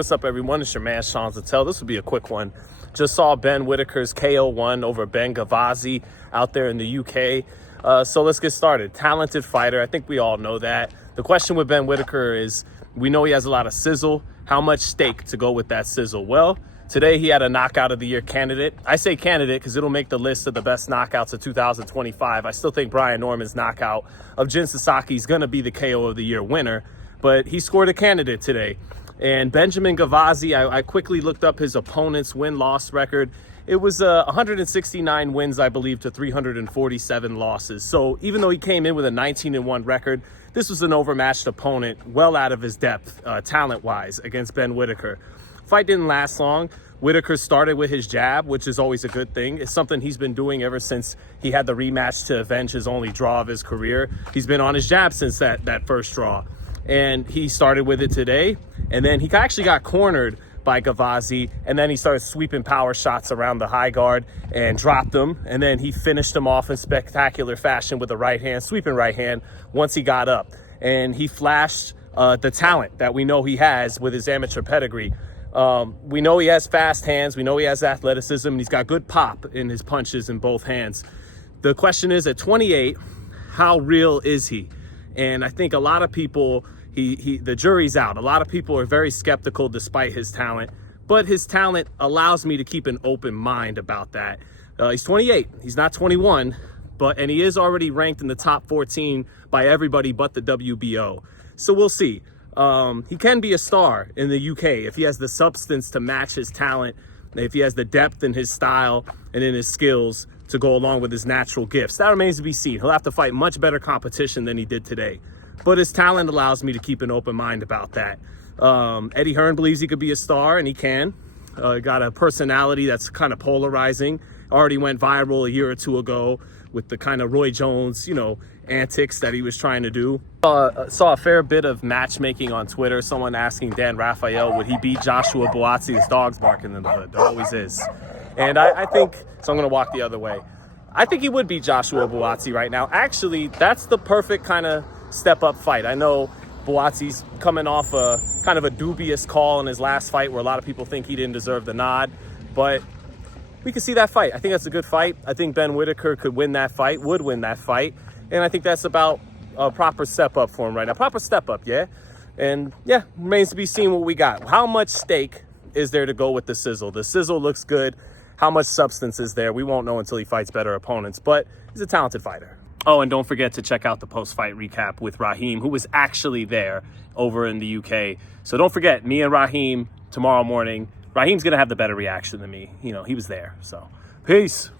What's up, everyone? It's your man, Sean Zittel. This will be a quick one. Just saw Ben Whittaker'S KO1 over Ben Gavazi out there in the UK. So let's get started. Talented fighter. I think we all know that. The question with Ben Whittaker is, we know he has a lot of sizzle. How much steak to go with that sizzle? Well, today he had a knockout of the year candidate. I say candidate because it'll make the list of the best knockouts of 2025. I still think Brian Norman's knockout of Jin Sasaki is going to be the KO of the year winner, but he scored a candidate today. And Benjamin Gavazi, I quickly looked up his opponent's win-loss record. It was 169 wins, I believe, to 347 losses. So even though he came in with a 19-1 record, this was an overmatched opponent, well out of his depth, talent-wise, against Ben Whittaker. Fight didn't last long. Whittaker started with his jab, which is always a good thing. It's something he's been doing ever since he had the rematch to avenge his only draw of his career. He's been on his jab since that first draw. And he started with it today. And then he actually got cornered by Gavazi, and then he started sweeping power shots around the high guard and dropped them. And then he finished him off in spectacular fashion with a right hand, sweeping right hand, once he got up. And he flashed the talent that we know he has with his amateur pedigree. We know he has fast hands. We know he has athleticism. And he's got good pop in his punches in both hands. The question is, at 28, how real is he? And I think a lot of people, the jury's out. A lot of people are very skeptical despite his talent, but his talent allows me to keep an open mind about that. He's 28, he's not 21, and he is already ranked in the top 14 by everybody but the WBO. So we'll see. He can be a star in the UK if he has the substance to match his talent, if he has the depth in his style and in his skills to go along with his natural gifts. That remains to be seen. He'll have to fight much better competition than he did today. But his talent allows me to keep an open mind about that. Eddie Hearn believes he could be a star, and he can. Got a personality that's kind of polarizing. Already went viral a year or two ago with the kind of Roy Jones, antics that he was trying to do. Saw a fair bit of matchmaking on Twitter. Someone asking Dan Raphael, would he beat Joshua Buatsi? His dog's barking in the hood. There always is. And I think, so I'm going to walk the other way. I think he would beat Joshua Buatsi right now. Actually, that's the perfect kind of step-up fight. I know Buatsi's coming off a kind of a dubious call in his last fight where a lot of people think he didn't deserve the nod, but we can see that fight. I think that's a good fight. I think Ben Whittaker could win that fight, would win that fight, and I think that's about a proper step-up for him right now. Proper step-up, yeah? And yeah, remains to be seen what we got. How much steak is there to go with the sizzle? The sizzle looks good. How much substance is there? We won't know until he fights better opponents, but he's a talented fighter. Oh, and don't forget to check out the post-fight recap with Raheem, who was actually there over in the UK. So don't forget, me and Raheem tomorrow morning. Raheem's going to have the better reaction than me. He was there. So, peace.